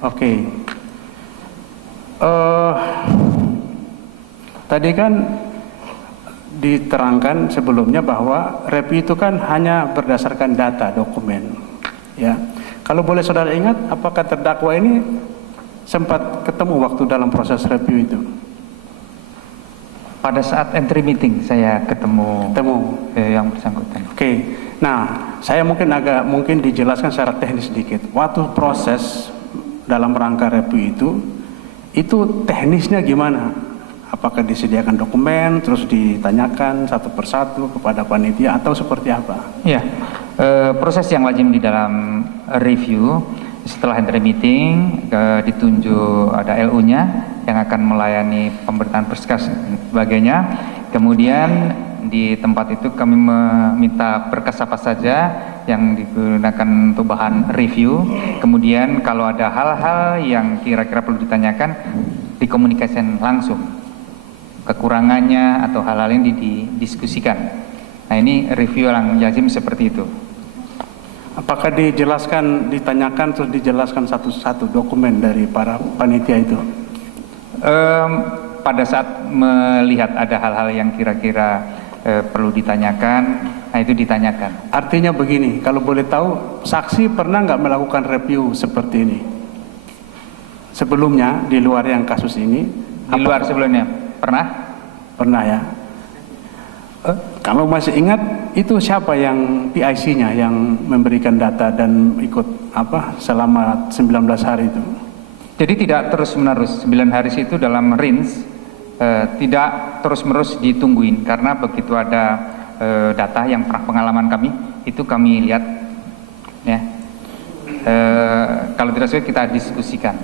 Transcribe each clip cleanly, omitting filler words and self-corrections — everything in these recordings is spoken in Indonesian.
Oke. Tadi kan diterangkan sebelumnya bahwa review itu kan hanya berdasarkan data dokumen, ya. Kalau boleh saudara ingat, apakah terdakwa ini sempat ketemu waktu dalam proses review itu? Pada saat entry meeting saya ketemu yang bersangkutan. Oke. Nah, saya mungkin dijelaskan secara teknis sedikit. Waktu proses dalam rangka review itu teknisnya gimana? Apakah disediakan dokumen, terus ditanyakan satu persatu kepada panitia, atau seperti apa? Ya, proses yang wajib di dalam review, setelah entry meeting, ditunjuk ada LU-nya yang akan melayani pemberitaan perskas dan sebagainya. Kemudian di tempat itu kami meminta berkas apa saja yang digunakan untuk bahan review. Kemudian kalau ada hal-hal yang kira-kira perlu ditanyakan, dikomunikasikan langsung kekurangannya atau hal-hal yang didiskusikan. Nah, ini review yang lazim seperti itu. Apakah ditanyakan terus dijelaskan satu-satu dokumen dari para panitia itu? Pada saat melihat ada hal-hal yang kira-kira perlu ditanyakan, nah itu ditanyakan. Artinya begini, kalau boleh tahu, saksi pernah nggak melakukan review seperti ini? Sebelumnya, di luar yang kasus ini? Di luar sebelumnya? Pernah? Pernah ya. Kalau masih ingat, itu siapa yang PIC-nya yang memberikan data dan ikut selama 19 hari itu? Jadi tidak terus-menerus, 9 hari itu dalam range, tidak terus-menerus ditungguin, karena begitu ada data yang pernah pengalaman kami, itu kami lihat, ya. Kalau tidak sesuai kita diskusikan,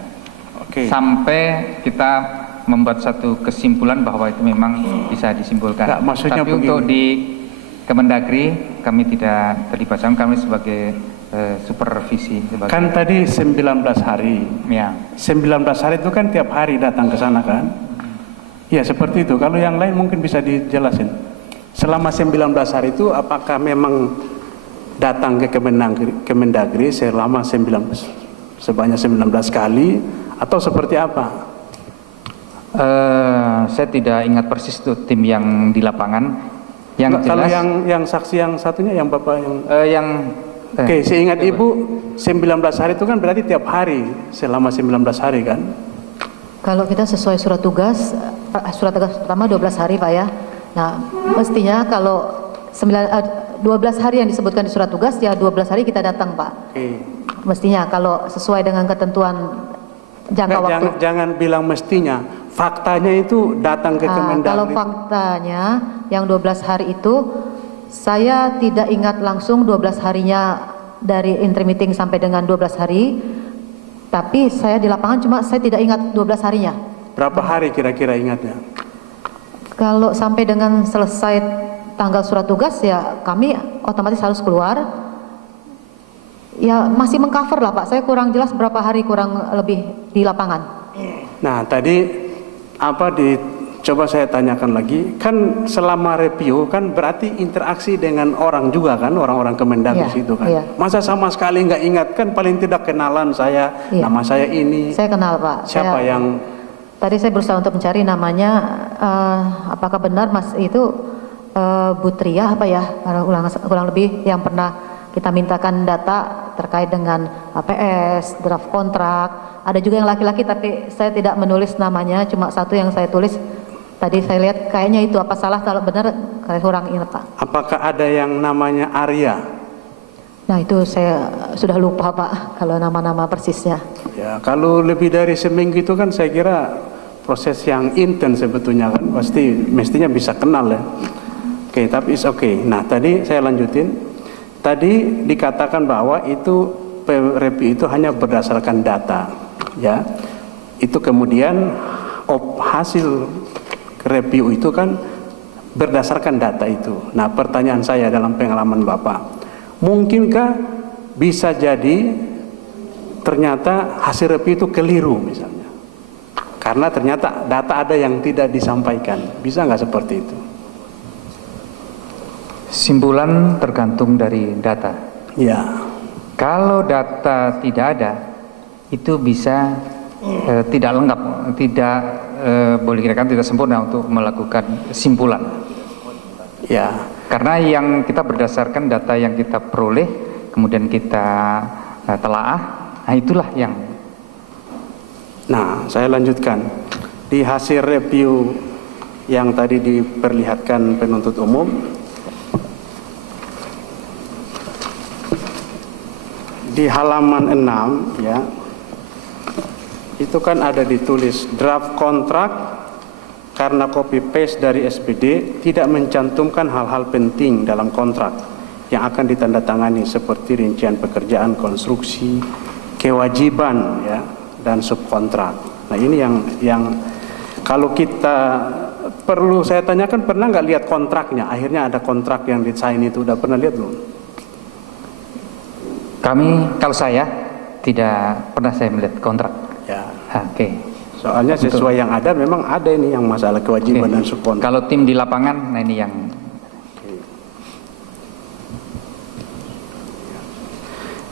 sampai kita membuat satu kesimpulan bahwa itu memang bisa disimpulkan. Nggak, maksudnya tapi begini. Untuk di Kemendagri kami tidak terlibat, kami sebagai supervisi. Kan tadi 19 hari. Ya. 19 hari itu kan tiap hari datang ke sana kan? Ya seperti itu. Kalau yang lain mungkin bisa dijelasin. Selama 19 hari itu apakah memang datang ke Kemendagri selama sebanyak 19 kali atau seperti apa? Saya tidak ingat persis tuh tim yang di lapangan. Yang jelas, kalau yang saksi yang satunya, yang bapak yang Oke, seingat ibu 19 hari itu kan berarti tiap hari selama 19 hari kan? Kalau kita sesuai surat tugas pertama 12 hari Pak ya. Nah mestinya kalau 12 hari yang disebutkan di surat tugas ya 12 hari kita datang Pak. Mestinya kalau sesuai dengan ketentuan jangka waktu. Jangan bilang mestinya, faktanya itu datang ke Kemendagri. Kalau faktanya yang 12 hari itu saya tidak ingat langsung 12 harinya dari entry meeting sampai dengan 12 hari. Tapi saya di lapangan cuma saya tidak ingat 12 harinya. Berapa hari kira-kira ingatnya? Kalau sampai dengan selesai tanggal surat tugas ya kami otomatis harus keluar. Ya masih mengcover lah Pak, saya kurang jelas berapa hari kurang lebih di lapangan. Nah tadi coba saya tanyakan lagi, kan selama review kan berarti interaksi dengan orang juga kan, orang-orang Kemendagri itu kan. Masa sama sekali nggak ingat, kan paling tidak kenalan saya, nama saya ini. Saya kenal Pak. Siapa yang? Tadi saya berusaha untuk mencari namanya, apakah benar Mas itu Butria apa ya, kurang lebih yang pernah kita mintakan data terkait dengan APS, draft kontrak. Ada juga yang laki-laki tapi saya tidak menulis namanya, cuma satu yang saya tulis. Tadi saya lihat kayaknya itu, apa salah kalau benar saya kurang ingat Pak. Apakah ada yang namanya Arya? Nah itu saya sudah lupa Pak kalau nama-nama persisnya. Ya kalau lebih dari seminggu itu kan saya kira proses yang intens sebetulnya kan, mestinya bisa kenal ya. Oke, tapi oke. Nah tadi saya lanjutin. Tadi dikatakan bahwa itu review itu hanya berdasarkan data, ya. Itu kemudian hasil review itu kan berdasarkan data itu. Nah, pertanyaan saya dalam pengalaman Bapak, mungkinkah bisa jadi ternyata hasil review itu keliru misalnya? Karena ternyata data ada yang tidak disampaikan. Bisa nggak seperti itu? Simpulan tergantung dari data. Ya. Kalau data tidak ada, itu bisa tidak lengkap, tidak boleh dikatakan tidak sempurna untuk melakukan simpulan. Ya. Karena yang kita berdasarkan data yang kita peroleh, kemudian kita telaah, nah itulah yang. Nah, saya lanjutkan. Di hasil review yang tadi diperlihatkan penuntut umum, di halaman 6 ya, itu kan ada ditulis draft kontrak karena copy paste dari SPD tidak mencantumkan hal-hal penting dalam kontrak yang akan ditandatangani seperti rincian pekerjaan konstruksi, kewajiban ya, dan subkontrak. Nah, ini yang kalau kita perlu saya tanyakan, pernah nggak lihat kontraknya? Akhirnya ada kontrak yang di-sign itu, udah pernah lihat belum? Kalau saya tidak pernah saya melihat kontrak. Ya. Oke. Soalnya sesuai yang ada, memang ada ini yang masalah kewajiban dan subkontrak. Kalau tim di lapangan, nah ini yang.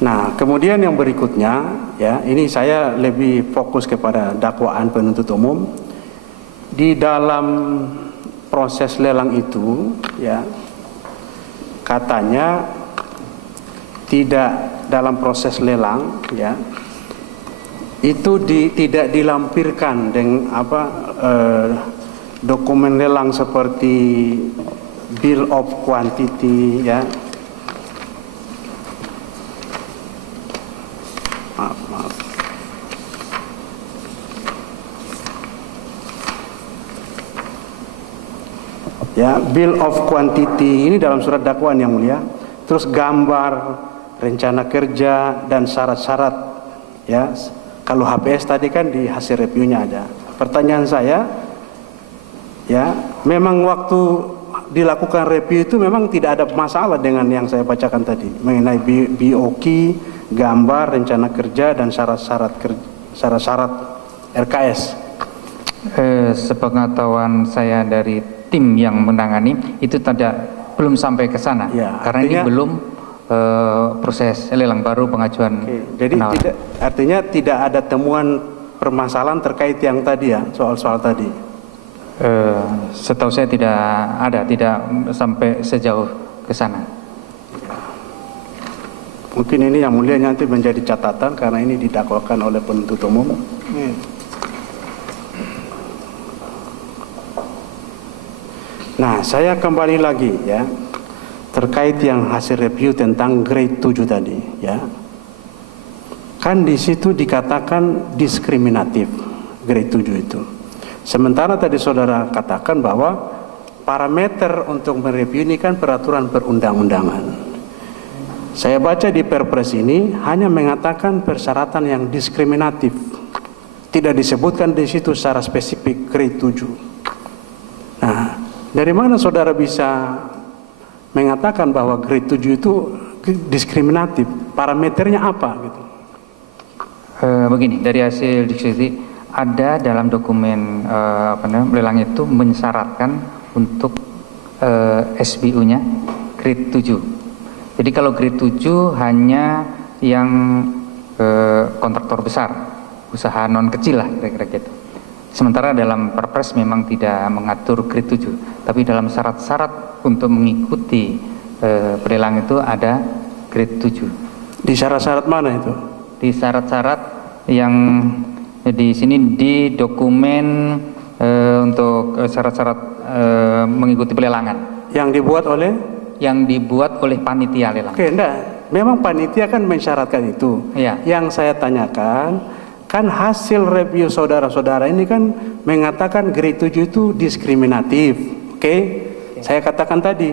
Nah, kemudian yang berikutnya, ya, ini saya lebih fokus kepada dakwaan penuntut umum. Di dalam proses lelang itu, ya, katanya tidak dalam proses lelang, ya, itu tidak dilampirkan dengan dokumen lelang seperti bill of quantity, ya. Maaf. Ya, bill of quantity ini dalam surat dakwaan yang mulia. Terus gambar, rencana kerja dan syarat-syarat, ya. Kalau HPS tadi kan di hasil reviewnya ada. Pertanyaan saya, ya, memang waktu dilakukan review itu memang tidak ada masalah dengan yang saya bacakan tadi mengenai BOQ, gambar, rencana kerja dan syarat-syarat RKS. Sepengetahuan saya dari tim yang menangani itu belum sampai ke sana, ya, karena artinya, ini belum proses lelang, baru pengajuan. Jadi artinya tidak ada temuan permasalahan terkait yang tadi ya, soal-soal tadi. Setahu saya tidak ada, tidak sampai sejauh ke sana. Mungkin ini yang mulia nanti menjadi catatan karena ini didakwakan oleh penuntut umum. Nah, saya kembali lagi ya terkait yang hasil review tentang grade 7 tadi ya. Kan di situ dikatakan diskriminatif grade 7 itu. Sementara tadi saudara katakan bahwa parameter untuk mereview ini kan peraturan perundang-undangan. Saya baca di Perpres ini hanya mengatakan persyaratan yang diskriminatif. Tidak disebutkan di situ secara spesifik grade 7. Nah, dari mana saudara bisa mengatakan bahwa grade 7 itu diskriminatif? Parameternya apa gitu? Begini, dari hasil diskusi ada dalam dokumen lelang itu mensyaratkan untuk SBU-nya grade 7. Jadi kalau grade 7 hanya yang kontraktor besar, usaha non kecil lah kira-kira gitu. Sementara dalam Perpres memang tidak mengatur grade 7, tapi dalam syarat-syarat untuk mengikuti pelelang itu ada grade 7. Di syarat-syarat mana itu? Di syarat-syarat yang di sini di dokumen untuk syarat-syarat mengikuti pelelangan. Yang dibuat oleh? Yang dibuat oleh panitia lelang. Oke, enggak. Memang panitia kan mensyaratkan itu. Ya. Yang saya tanyakan, kan hasil review saudara-saudara ini kan mengatakan grade 7 itu diskriminatif. Oke? Saya katakan tadi,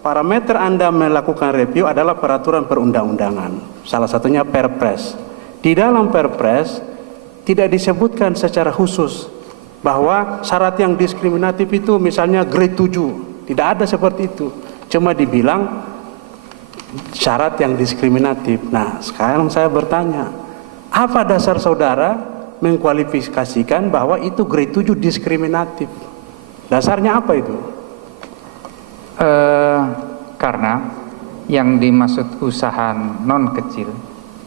parameter Anda melakukan review adalah peraturan perundang-undangan. Salah satunya Perpres. Di dalam Perpres tidak disebutkan secara khusus bahwa syarat yang diskriminatif itu misalnya grade 7. Tidak ada seperti itu. Cuma dibilang syarat yang diskriminatif. Nah, sekarang saya bertanya, apa dasar saudara mengkualifikasikan bahwa itu grade 7 diskriminatif? Dasarnya apa itu? Karena yang dimaksud usaha non kecil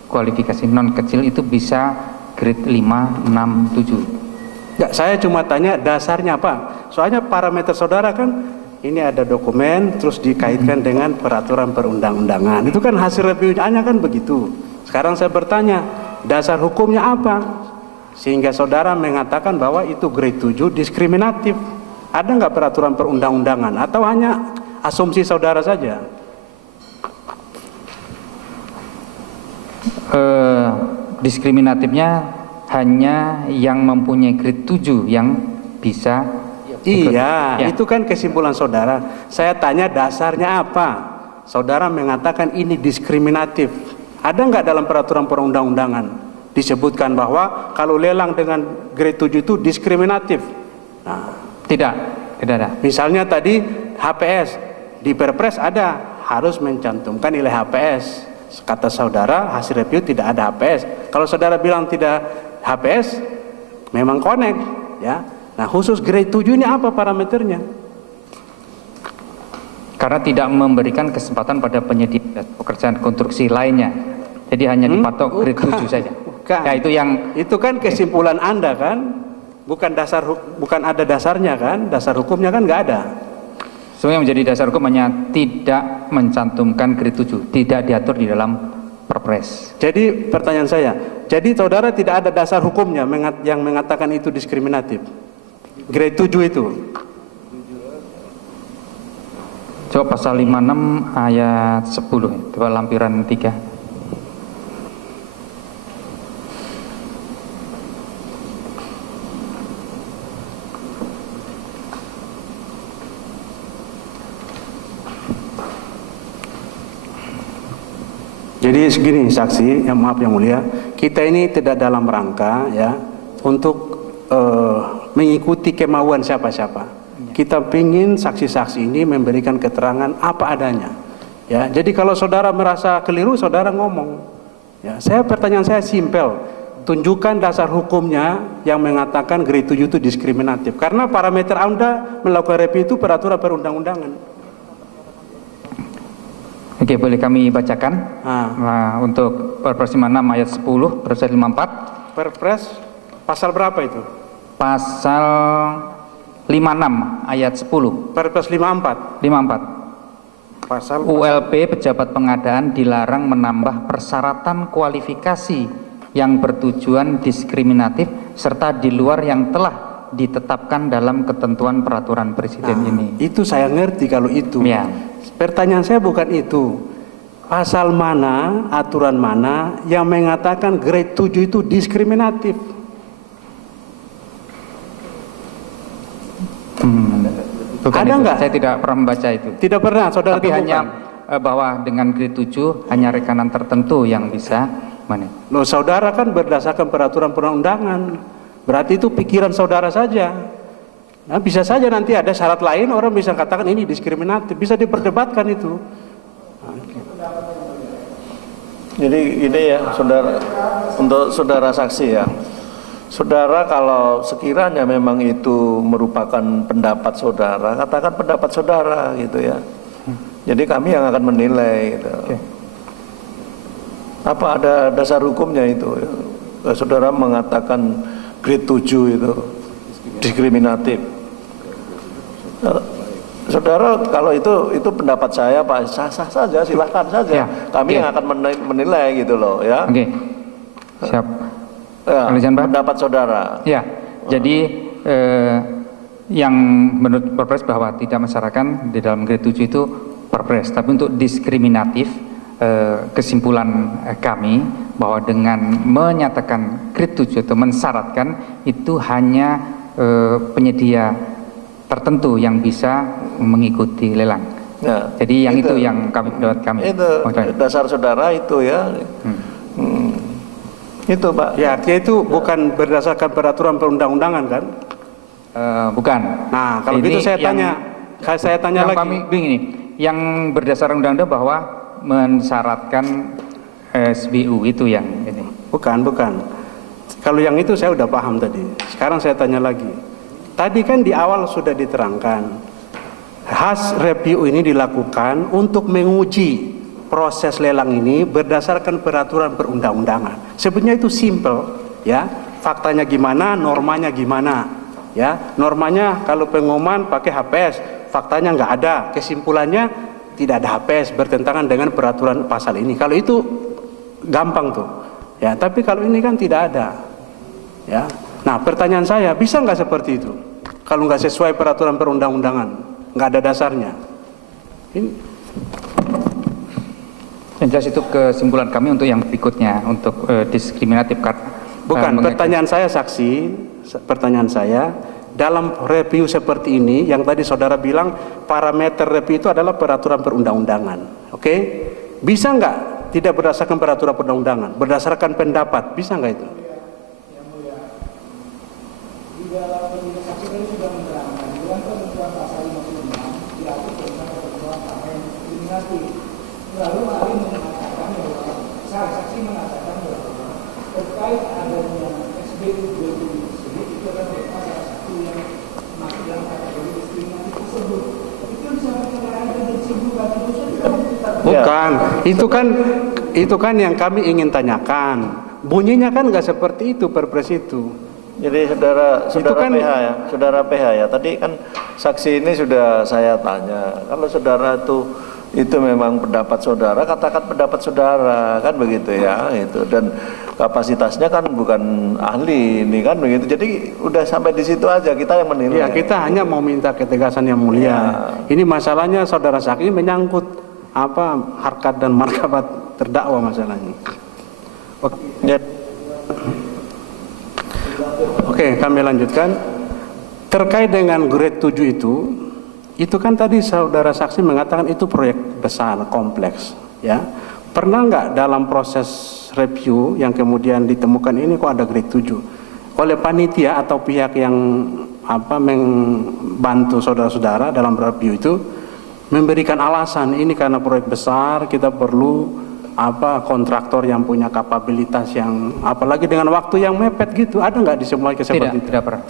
kualifikasi non kecil itu bisa grade 5, 6, 7. Ya, saya cuma tanya dasarnya apa. Soalnya parameter saudara kan ini ada dokumen terus dikaitkan dengan peraturan perundang-undangan. Itu kan hasil reviewnya kan begitu. Sekarang saya bertanya, dasar hukumnya apa? Sehingga saudara mengatakan bahwa itu grade 7 diskriminatif. Ada nggak peraturan perundang-undangan atau hanya asumsi saudara saja? Diskriminatifnya hanya yang mempunyai grade 7 yang bisa ikut. Iya, ya. itu kan kesimpulan saudara. Saya tanya dasarnya apa? Saudara mengatakan ini diskriminatif. Ada nggak dalam peraturan perundang-undangan disebutkan bahwa kalau lelang dengan grade 7 itu diskriminatif? Nah, tidak ada. misalnya tadi HPS di Perpres ada harus mencantumkan nilai HPS. Kata saudara hasil review tidak ada HPS. Kalau saudara bilang tidak HPS, memang connect, ya. Nah, khusus grade 7 ini apa parameternya? Karena tidak memberikan kesempatan pada penyedia pekerjaan konstruksi lainnya. Jadi hanya dipatok grade 7 saja. Bukan. Ya, itu kan kesimpulan Anda kan? Bukan ada dasarnya kan? Dasar hukumnya kan nggak ada. Sebenarnya menjadi dasar hukum hanya tidak mencantumkan grade 7, tidak diatur di dalam Perpres. Jadi pertanyaan saya, jadi saudara tidak ada dasar hukumnya yang mengatakan itu diskriminatif? Grade 7 itu? Coba pasal 56 ayat 10, coba lampiran 3. Jadi segini saksi, maaf yang mulia, kita ini tidak dalam rangka ya untuk mengikuti kemauan siapa-siapa. Kita ingin saksi-saksi ini memberikan keterangan apa adanya. Ya, jadi kalau saudara merasa keliru, saudara ngomong. Ya, pertanyaan saya simpel, tunjukkan dasar hukumnya yang mengatakan grade 7 itu diskriminatif. Karena parameter Anda melakukan review itu peraturan perundang-undangan. Oke, boleh kami bacakan? Nah, untuk Perpres 56 ayat 10, Perpres 54. Perpres pasal berapa itu? Pasal 56 ayat 10. Perpres 54. Pasal ULP pejabat pengadaan dilarang menambah persyaratan kualifikasi yang bertujuan diskriminatif serta di luar yang telah ditetapkan dalam ketentuan peraturan presiden ini. Itu saya ngerti kalau itu. Ya. Pertanyaan saya bukan itu. Pasal mana, aturan mana yang mengatakan grade 7 itu diskriminatif? Bukan ada nggak? Saya tidak pernah membaca itu. Tidak pernah, saudara. Tapi hanya bahwa dengan grade 7 hanya rekanan tertentu yang bisa mana? Loh, saudara kan berdasarkan peraturan perundang-undangan. Berarti itu pikiran saudara saja. Nah, bisa saja nanti ada syarat lain, orang bisa katakan ini diskriminatif, bisa diperdebatkan itu. Jadi ini ya, saudara, untuk saudara saksi ya, saudara kalau sekiranya memang itu merupakan pendapat saudara, katakan pendapat saudara gitu ya. Jadi kami yang akan menilai. Gitu. Apa ada dasar hukumnya itu? Saudara mengatakan grade 7 itu diskriminatif. Saudara, kalau itu pendapat saya, Pak, sah-sah saja, silahkan saja. Kami yang akan menilai gitu loh, ya. Oke, siap. Ya, pendapat saudara. Ya, jadi yang menurut Perpres bahwa tidak mensyaratkan di dalam grade 7 itu Perpres, tapi untuk diskriminatif, kesimpulan kami bahwa dengan menyatakan grade 7 atau mensyaratkan itu hanya penyedia tertentu yang bisa mengikuti lelang. Ya, jadi yang itu yang pendapat kami. Itu dasar saudara itu ya. Itu Pak. Ya, artinya itu bukan berdasarkan peraturan perundang-undangan kan? Bukan. Nah, kalau gitu saya tanya lagi. Kami begini, yang berdasarkan undang-undang bahwa mensyaratkan SBU itu yang ini. Bukan. Kalau yang itu saya udah paham tadi. Sekarang saya tanya lagi. Tadi kan di awal sudah diterangkan, hasil review ini dilakukan untuk menguji proses lelang ini berdasarkan peraturan perundang-undangan. Sebenarnya itu simple, ya. Faktanya gimana, normanya gimana, ya. Normanya kalau pengumuman pakai HPS, faktanya nggak ada, kesimpulannya tidak ada HPS, bertentangan dengan peraturan pasal ini. Kalau itu gampang tuh, ya. Tapi kalau ini kan tidak ada, ya. Nah, pertanyaan saya, bisa nggak seperti itu? Kalau nggak sesuai peraturan perundang-undangan, nggak ada dasarnya. Ini. Yang jelas itu kesimpulan kami untuk yang berikutnya, untuk diskriminatif. Bukan, pertanyaan saya saksi, pertanyaan saya, dalam review seperti ini, yang tadi saudara bilang parameter review itu adalah peraturan perundang-undangan, oke? Bisa nggak tidak berdasarkan peraturan perundang-undangan, berdasarkan pendapat, bisa nggak itu? Yang mulia, di dalam penyidik saksi tadi sudah menerangkan, dalam ketentuan pasal 56 diatur tentang ketentuan apa yang diskriminatif. Lalu ahli mengatakan bahwa saksi mengatakan bahwa terkait adanya SBU 20 itu adalah salah satu yang masuk dalam kategori diskriminatif tersebut. Itu disampaikan oleh ahli dan disimpulkan itu sudah. Bukan, itu kan yang kami ingin tanyakan. Bunyinya kan nggak seperti itu Perpres itu. Jadi saudara kan, PH ya, saudara PH ya. Tadi kan saksi ini sudah saya tanya. Kalau saudara itu memang pendapat saudara, katakan pendapat saudara, kan begitu ya, itu. Dan kapasitasnya kan bukan ahli ini kan begitu. Jadi udah sampai di situ aja, kita yang menilai. Ya, kita hanya mau minta ketegasan yang mulia. Ya. Ini masalahnya saudara saksi menyangkut harkat dan martabat terdakwa masalahnya. Oke, kami lanjutkan. Terkait dengan grade 7 itu kan tadi saudara saksi mengatakan itu proyek besar, kompleks, ya. Pernah nggak dalam proses review yang kemudian ditemukan ini kok ada grade 7 oleh panitia atau pihak yang membantu saudara-saudara dalam review itu memberikan alasan ini karena proyek besar kita perlu kontraktor yang punya kapabilitas yang apalagi dengan waktu yang mepet gitu, ada nggak di semua seperti itu? Tidak pernah.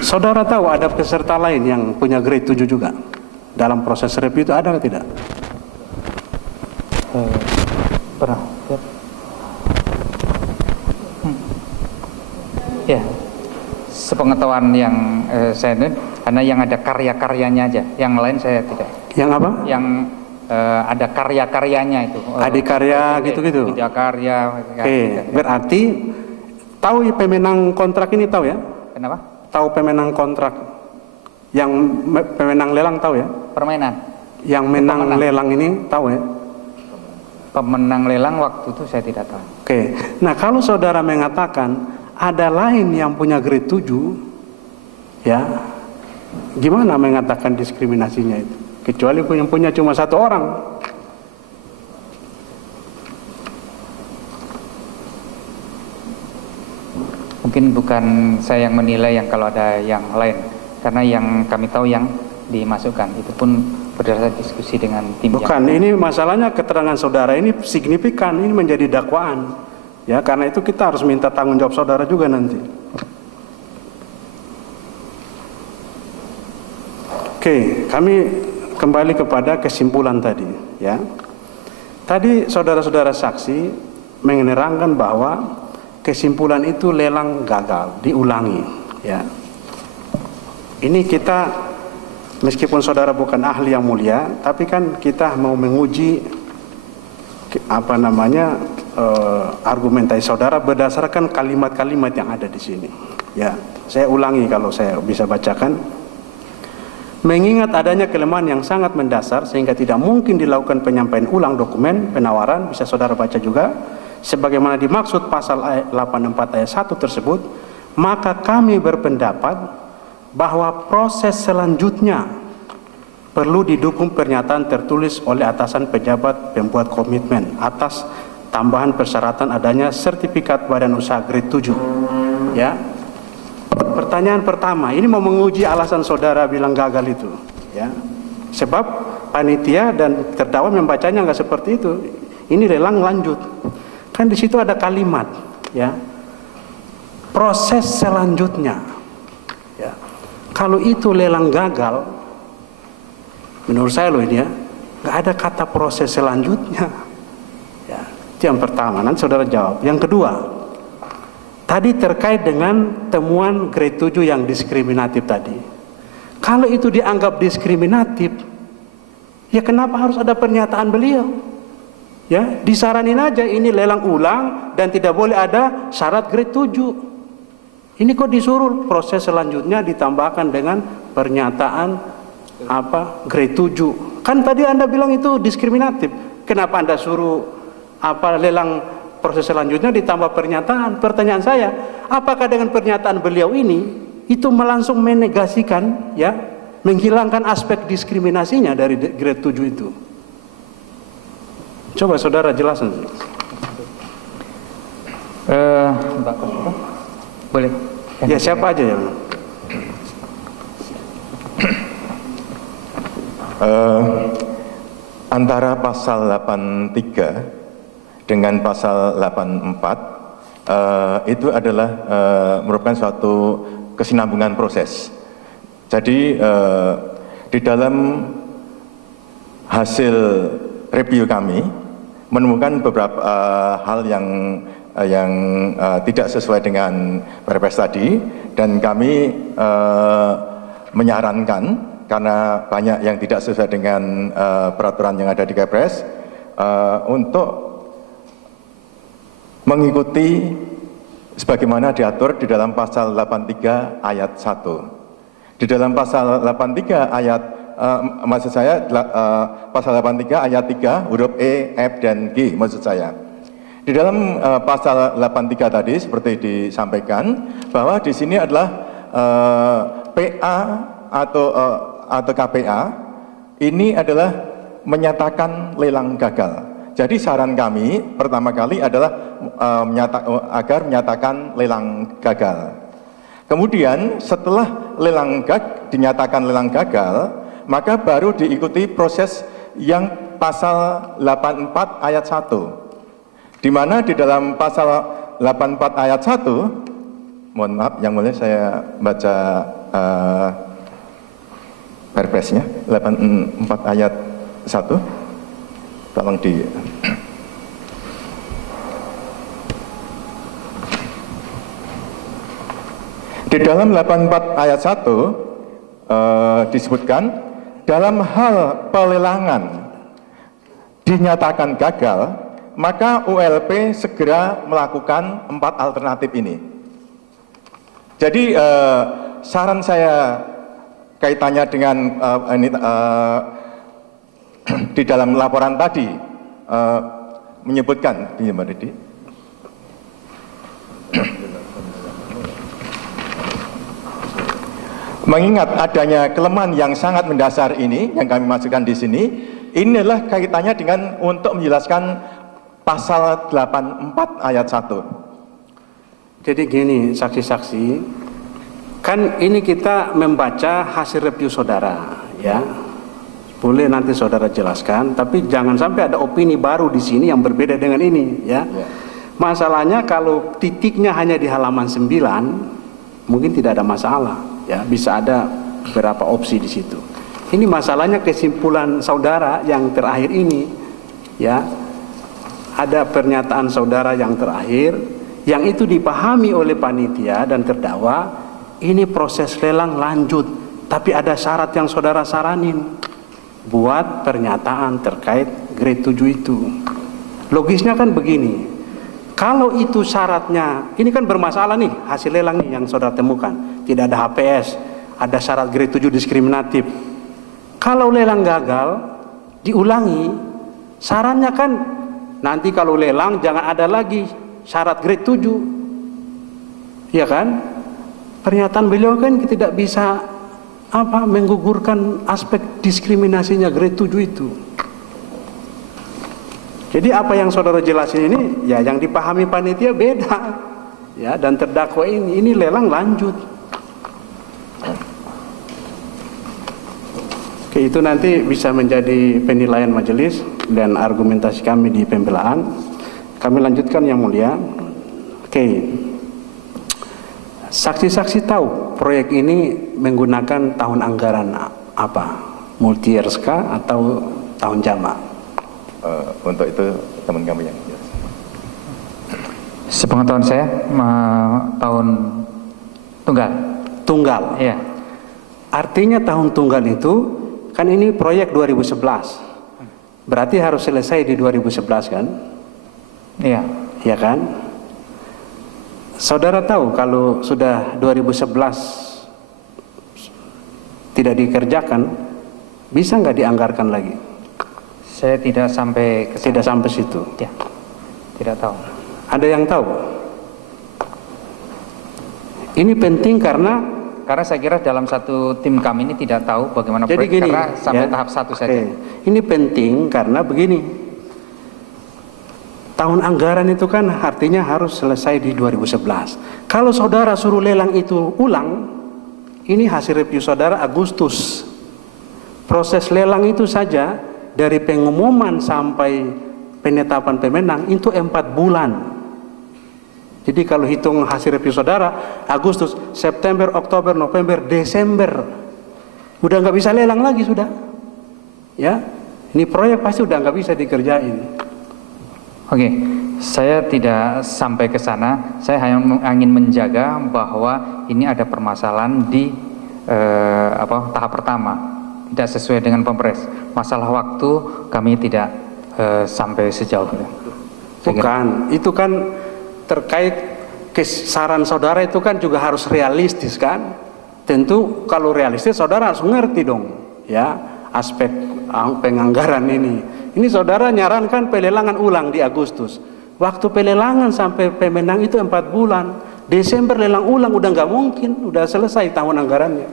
Saudara tahu ada peserta lain yang punya grade 7 juga dalam proses review itu, ada atau tidak? Pernah. Ya, sepengetahuan yang saya ini karena yang ada karya-karyanya aja, yang lain saya tidak. Yang apa? Yang ada karya-karyanya itu. Adikarya gitu-gitu. Karya. Oke, berarti tahu pemenang kontrak ini, tahu ya? Kenapa? Tahu pemenang kontrak yang pemenang lelang, tahu ya? Permainan. Yang menang lelang ini tahu ya? Pemenang lelang waktu itu saya tidak tahu. Oke. Nah, kalau saudara mengatakan ada lain yang punya grade 7, ya, gimana mengatakan diskriminasinya itu? Kecuali yang punya cuma satu orang. Mungkin bukan saya yang menilai yang kalau ada yang lain, karena yang kami tahu yang dimasukkan itu pun berdasarkan diskusi dengan tim. Bukan, ini masalahnya keterangan saudara ini signifikan, ini menjadi dakwaan. Ya, karena itu kita harus minta tanggung jawab saudara juga nanti. Oke, kami kembali kepada kesimpulan tadi, ya. Tadi saudara-saudara saksi menerangkan bahwa kesimpulan itu lelang gagal, diulangi, ya. Ini kita meskipun saudara bukan ahli yang mulia, tapi kan kita mau menguji argumentasi saudara berdasarkan kalimat-kalimat yang ada di sini. Ya, saya ulangi kalau saya bisa bacakan. Mengingat adanya kelemahan yang sangat mendasar sehingga tidak mungkin dilakukan penyampaian ulang dokumen penawaran, bisa saudara baca juga, sebagaimana dimaksud pasal 84 ayat 1 tersebut, maka kami berpendapat bahwa proses selanjutnya perlu didukung pernyataan tertulis oleh atasan pejabat pembuat komitmen atas tambahan persyaratan adanya sertifikat badan usaha grade 7. Ya. Pertanyaan pertama, ini mau menguji alasan saudara bilang gagal itu, ya. Sebab panitia dan terdakwa membacanya nggak seperti itu. Ini lelang lanjut. Kan di situ ada kalimat, ya. Proses selanjutnya. Ya. Kalau itu lelang gagal, Menurut saya loh ini ya, nggak ada kata proses selanjutnya. Ya, itu yang pertama. Nanti saudara jawab. Yang kedua, tadi terkait dengan temuan grade 7 yang diskriminatif tadi. Kalau itu dianggap diskriminatif, ya kenapa harus ada pernyataan beliau? Ya, disaranin aja ini lelang ulang dan tidak boleh ada syarat grade 7. Ini kok disuruh proses selanjutnya ditambahkan dengan pernyataan grade 7. Kan tadi Anda bilang itu diskriminatif. Kenapa Anda suruh lelang proses selanjutnya ditambah pernyataan? Pertanyaan saya, apakah dengan pernyataan beliau ini itu langsung menegasikan, ya, menghilangkan aspek diskriminasinya dari grade 7 itu? Coba saudara jelasin. Boleh. Ya, siapa aja ya? Antara pasal 83 dengan pasal 84 itu adalah merupakan suatu kesinambungan proses. Jadi di dalam hasil review kami menemukan beberapa hal yang tidak sesuai dengan Perpres tadi, dan kami menyarankan karena banyak yang tidak sesuai dengan peraturan yang ada di Kepres untuk mengikuti sebagaimana diatur di dalam pasal 83 ayat 1. Di dalam pasal 83 ayat maksud saya pasal 83 ayat 3 huruf E, F dan G maksud saya. Di dalam pasal 83 tadi seperti disampaikan bahwa di sini adalah PA atau KPA ini adalah menyatakan lelang gagal. Jadi saran kami pertama kali adalah agar menyatakan lelang gagal. Kemudian setelah dinyatakan lelang gagal, maka baru diikuti proses yang pasal 84 ayat 1. Di mana di dalam pasal 84 ayat 1, mohon maaf yang mulia saya baca Perpresnya 84 ayat 1, tolong di dalam 84 ayat 1 disebutkan dalam hal pelelangan dinyatakan gagal, maka ULP segera melakukan 4 alternatif ini. Jadi saran saya kaitannya dengan di dalam laporan tadi menyebutkan, Mbak Didi, mengingat adanya kelemahan yang sangat mendasar ini yang kami masukkan di sini, inilah kaitannya dengan untuk menjelaskan pasal 84 ayat 1. Jadi gini saksi-saksi, kan ini kita membaca hasil review saudara, ya. Boleh nanti saudara jelaskan, tapi jangan sampai ada opini baru di sini yang berbeda dengan ini, ya. Masalahnya kalau titiknya hanya di halaman 9, mungkin tidak ada masalah, ya. Bisa ada beberapa opsi di situ. Ini masalahnya kesimpulan saudara yang terakhir ini, ya. Ada pernyataan saudara yang terakhir yang itu dipahami oleh panitia dan terdakwa, ini proses lelang lanjut, tapi ada syarat yang saudara saranin buat pernyataan terkait grade 7 itu. Logisnya kan begini, kalau itu syaratnya, ini kan bermasalah nih hasil lelang nih yang saudara temukan, tidak ada HPS, ada syarat grade 7 diskriminatif. Kalau lelang gagal diulangi, sarannya kan nanti kalau lelang jangan ada lagi syarat grade 7, ya kan? Pernyataan beliau kan tidak bisa menggugurkan aspek diskriminasinya grade 7 itu. Jadi apa yang saudara jelasin ini, ya yang dipahami panitia beda, ya, dan terdakwa ini lelang lanjut. Oke, itu nanti bisa menjadi penilaian majelis dan argumentasi kami di pembelaan. Kami lanjutkan yang mulia. Oke, saksi-saksi tahu proyek ini menggunakan tahun anggaran apa? multi years kah atau tahun jamak? Untuk itu teman kami yang jelas. Sepengetahuan saya tahun tunggal. Tunggal. Iya. Artinya tahun tunggal itu kan ini proyek 2011. Berarti harus selesai di 2011 kan? Iya. Ya kan? Saudara tahu kalau sudah 2011 tidak dikerjakan, bisa nggak dianggarkan lagi? Saya tidak sampai ke sana. Tidak sampai situ. Ya, tidak tahu. Ada yang tahu? Ini penting karena saya kira dalam satu tim kami ini tidak tahu bagaimana jadi proyek, gini, karena sampai ya, tahap 1 saja. Ini penting karena begini. Tahun anggaran itu kan artinya harus selesai di 2011. Kalau saudara suruh lelang itu ulang, ini hasil review saudara Agustus. Proses lelang itu saja dari pengumuman sampai penetapan pemenang itu 4 bulan. Jadi kalau hitung hasil review saudara, Agustus, September, Oktober, November, Desember, udah nggak bisa lelang lagi sudah. Ya, ini proyek pasti udah nggak bisa dikerjain. Oke, saya tidak sampai ke sana. Saya hanya ingin menjaga bahwa ini ada permasalahan di tahap pertama, tidak sesuai dengan Pempres. Masalah waktu kami tidak sampai sejauh itu. Bukan, itu kan terkait saran saudara itu kan juga harus realistis kan. Tentu kalau realistis saudara harus ngerti dong ya aspek penganggaran ini. Ini saudara nyarankan pelelangan ulang di Agustus. Waktu pelelangan sampai pemenang itu 4 bulan. Desember lelang ulang udah nggak mungkin, udah selesai tahun anggarannya.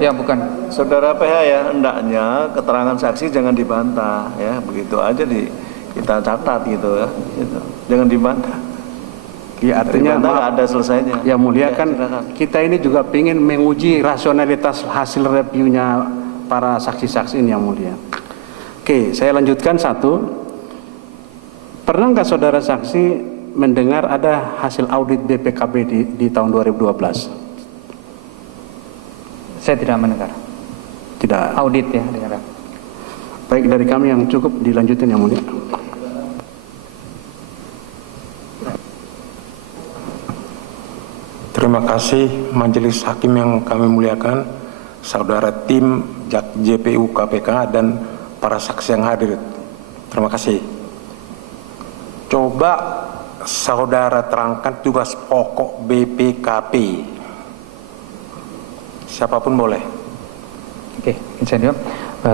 Ya bukan. Saudara PH ya, hendaknya keterangan saksi jangan dibantah ya, begitu aja kita catat gitu ya, gitu. Jangan dibantah. Ya artinya nggak ada selesainya. Ya mulia kan silakan. Kita ini juga ingin menguji rasionalitas hasil reviewnya para saksi-saksi ini yang mulia. Oke, saya lanjutkan satu. Pernah nggak saudara saksi mendengar ada hasil audit BPKB di tahun 2012? Saya tidak mendengar. Tidak. Audit ya, dengar. Baik, dari kami yang cukup dilanjutin yang mulia. Terima kasih Majelis Hakim yang kami muliakan, saudara tim JPU KPK dan para saksi yang hadir. Terima kasih. Coba saudara terangkan tugas pokok BPKP. Siapapun boleh. Oke, saya jawab.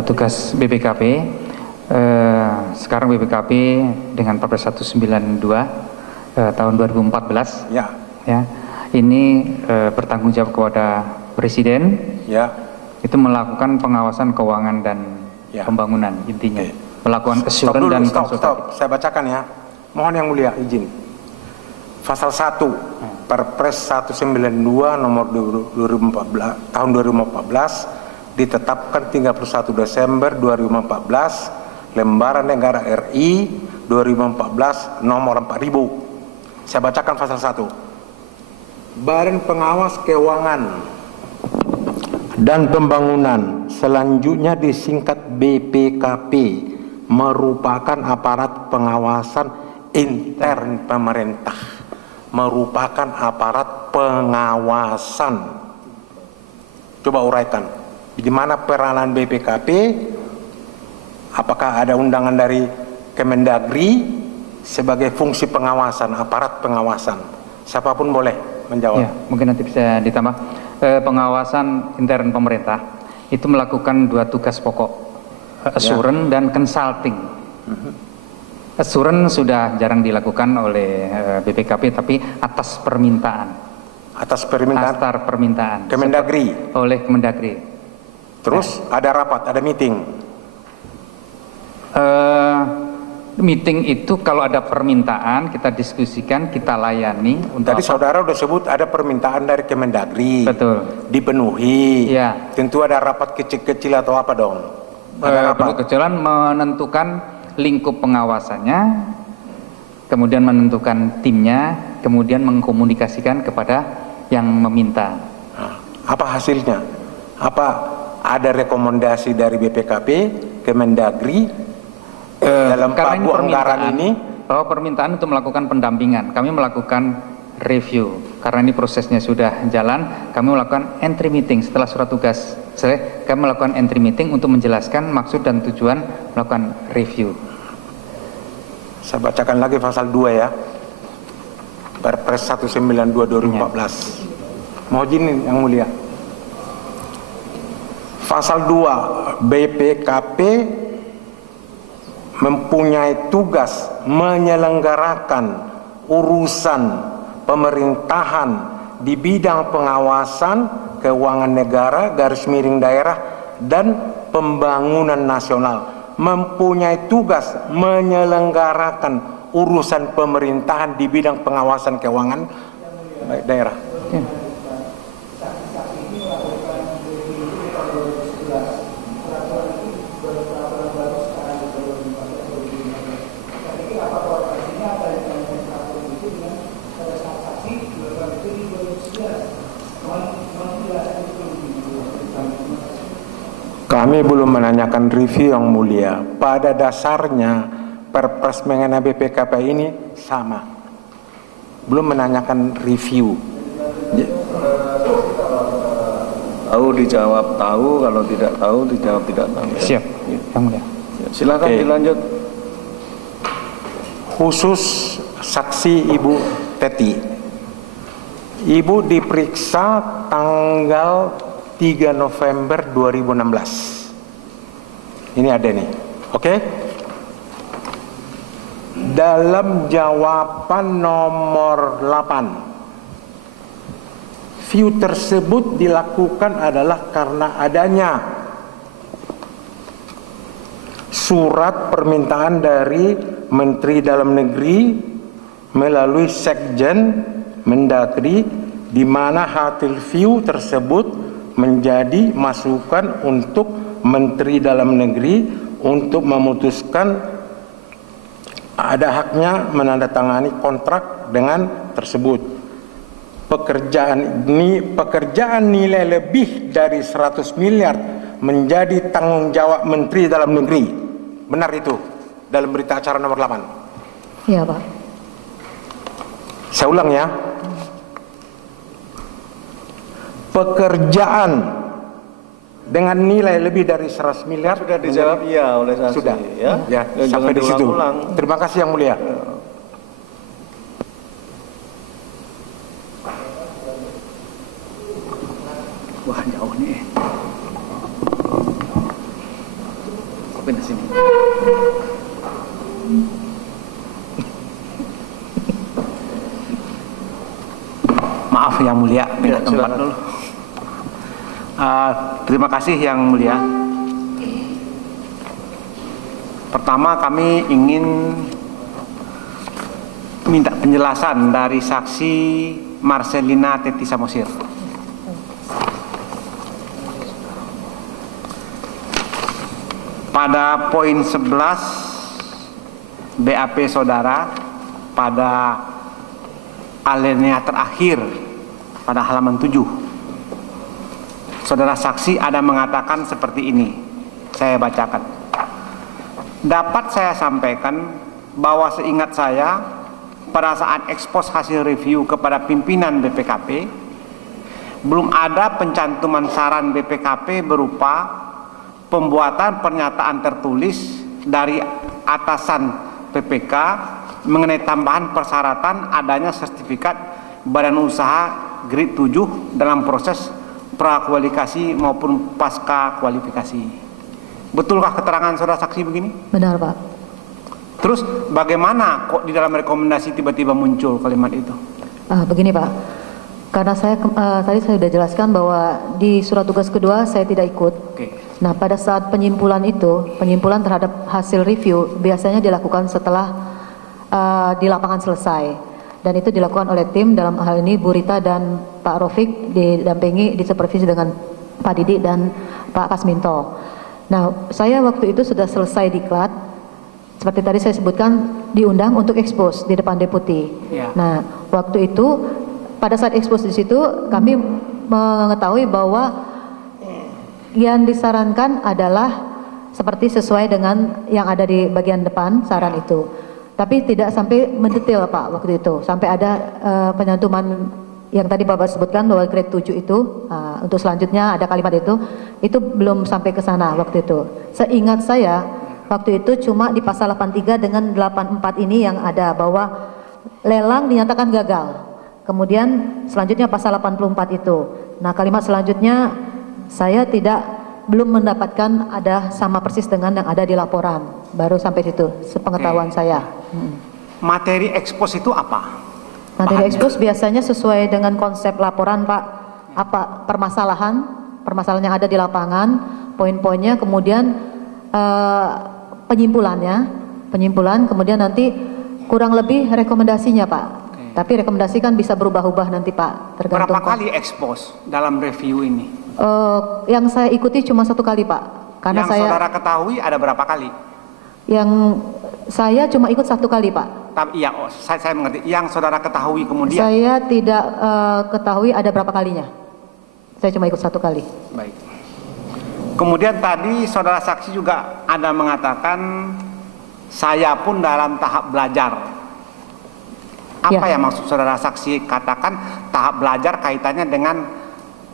Tugas BPKP sekarang BPKP dengan Perpres 192 tahun 2014 Ya. Ini bertanggung jawab kepada Presiden, Ya. itu melakukan pengawasan keuangan dan pembangunan intinya, melakukan assurance dan konsultasi. Stop. Saya bacakan ya. Mohon yang mulia izin. Pasal 1 Perpres 192 nomor 2014 tahun 2014 ditetapkan 31 Desember 2014 Lembaran Negara RI 2014 nomor 4000. Saya bacakan pasal 1. Badan Pengawas Keuangan dan Pembangunan, selanjutnya disingkat BPKP, merupakan aparat pengawasan intern pemerintah. Merupakan aparat pengawasan. Coba uraikan, di mana peranan BPKP? Apakah ada undangan dari Kemendagri sebagai fungsi pengawasan, aparat pengawasan? Siapapun boleh menjawab. Ya, mungkin nanti bisa ditambah. Pengawasan intern pemerintah itu melakukan 2 tugas pokok, assurance dan consulting. Assurance sudah jarang dilakukan oleh BPKP, tapi atas permintaan. Atas permintaan? Atas permintaan. Kemendagri? Oleh Kemendagri. Terus ada rapat, ada meeting? Meeting itu kalau ada permintaan kita diskusikan, kita layani. Tadi saudara sudah sebut ada permintaan dari Kemendagri. Betul. Dipenuhi. Ya. Tentu ada rapat kecil-kecil atau apa dong? Ada rapat. Kecil-kecilan menentukan lingkup pengawasannya, kemudian menentukan timnya, kemudian mengkomunikasikan kepada yang meminta. Apa hasilnya? Apa ada rekomendasi dari BPKP, Kemendagri dalam karena ini pagu anggaran ini. Bahwa permintaan untuk melakukan pendampingan, kami melakukan review. Karena ini prosesnya sudah jalan, kami melakukan entry meeting setelah surat tugas selesai. Kami melakukan entry meeting untuk menjelaskan maksud dan tujuan melakukan review. Saya bacakan lagi pasal 2 ya. Perpres 192 2014. Mau izin yang mulia. Pasal 2, BPKP mempunyai tugas menyelenggarakan urusan pemerintahan di bidang pengawasan keuangan negara, garis miring daerah, dan pembangunan nasional. Mempunyai tugas menyelenggarakan urusan pemerintahan di bidang pengawasan keuangan daerah. Kami belum menanyakan review yang mulia. Pada dasarnya Perpres mengenai BPKP ini sama. Belum menanyakan review. Tahu dijawab tahu, kalau tidak tahu dijawab tidak tahu. Siap, yang mulia. Silakan dilanjut. Khusus saksi Ibu Teti. Ibu diperiksa tanggal 3 November 2016. Ini ada nih, oke? Dalam jawaban nomor 8, view tersebut dilakukan adalah karena adanya surat permintaan dari Menteri Dalam Negeri melalui Sekjen Mendagri, di mana hasil view tersebut menjadi masukan untuk Menteri Dalam Negeri untuk memutuskan ada haknya menandatangani kontrak dengan tersebut. Pekerjaan nilai lebih dari 100 miliar menjadi tanggung jawab Menteri Dalam Negeri. Benar itu dalam berita acara nomor 8. Iya, Pak. Saya ulang ya. Pekerjaan dengan nilai lebih dari 100 miliar Sudah dijawab iya oleh saksi. Sudah ya. Ya, sampai di situ. Ulang-ulang. Terima kasih yang mulia. Wah, jauh nih. Pindah sini. Maaf yang mulia, pindah Ya, tempat silakan. dulu. Terima kasih yang mulia. Pertama kami ingin minta penjelasan dari saksi Marcelina Teti Samosir. Pada poin 11 BAP saudara pada alinea terakhir pada halaman 7. Saudara saksi ada mengatakan seperti ini. Saya bacakan. Dapat saya sampaikan bahwa seingat saya pada saat ekspos hasil review kepada pimpinan BPKP belum ada pencantuman saran BPKP berupa pembuatan pernyataan tertulis dari atasan PPK mengenai tambahan persyaratan adanya sertifikat badan usaha grade 7 dalam proses prakualifikasi maupun pasca kualifikasi. Betulkah keterangan saudara saksi begini? Benar, Pak. Terus bagaimana kok di dalam rekomendasi tiba-tiba muncul kalimat itu? Begini, Pak. Karena tadi saya sudah jelaskan bahwa di surat tugas kedua saya tidak ikut. Oke. Nah, pada saat penyimpulan penyimpulan terhadap hasil review biasanya dilakukan setelah di lapangan selesai. Dan itu dilakukan oleh tim, dalam hal ini Bu Rita dan Pak Rofik didampingi, disupervisi dengan Pak Didi dan Pak Kasminto. Nah, saya waktu itu sudah selesai diklat, seperti tadi saya sebutkan, diundang untuk ekspos di depan deputi. Ya. Nah, waktu itu pada saat ekspos di situ kami mengetahui bahwa Yang disarankan adalah seperti sesuai dengan yang ada di bagian depan saran itu. Tapi tidak sampai mendetail Pak waktu itu. Sampai ada penyantuman yang tadi Bapak sebutkan bahwa grade 7 itu untuk selanjutnya ada kalimat itu belum sampai ke sana waktu itu. Seingat saya waktu itu cuma di pasal 83 dengan 84 ini yang ada bahwa lelang dinyatakan gagal. Kemudian selanjutnya pasal 84 itu. Nah, kalimat selanjutnya saya belum mendapatkan ada sama persis dengan yang ada di laporan. Baru sampai situ sepengetahuan saya. Materi ekspos itu apa? Materi ekspos biasanya sesuai dengan konsep laporan Pak. Apa permasalahan yang ada di lapangan, poin-poinnya, kemudian penyimpulan, kemudian nanti kurang lebih rekomendasinya Pak. Tapi rekomendasi kan bisa berubah-ubah nanti Pak. Tergantung. Berapa kali ekspos dalam review ini? Yang saya ikuti cuma 1 kali Pak. Karena yang saudara ketahui ada berapa kali? Yang saya cuma ikut 1 kali Pak. Tapi iya, saya mengerti. Yang saudara ketahui kemudian? Saya tidak ketahui ada berapa kalinya. Saya cuma ikut 1 kali. Baik. Kemudian tadi saudara saksi juga ada mengatakan saya pun dalam tahap belajar. Apa yang maksud saudara saksi katakan tahap belajar kaitannya dengan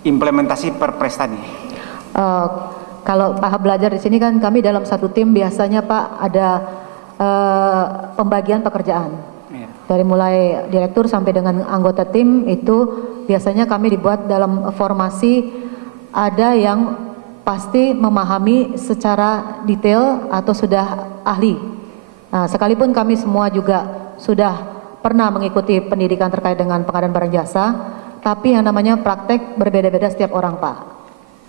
implementasi Perpres tadi? Kalau tahap belajar di sini kan kami dalam satu tim biasanya Pak ada pembagian pekerjaan. Dari mulai direktur sampai dengan anggota tim itu biasanya kami dibuat dalam formasi ada yang pasti memahami secara detail atau sudah ahli. Nah, sekalipun kami semua juga sudah pernah mengikuti pendidikan terkait dengan pengadaan barang jasa, tapi yang namanya praktek berbeda-beda setiap orang Pak.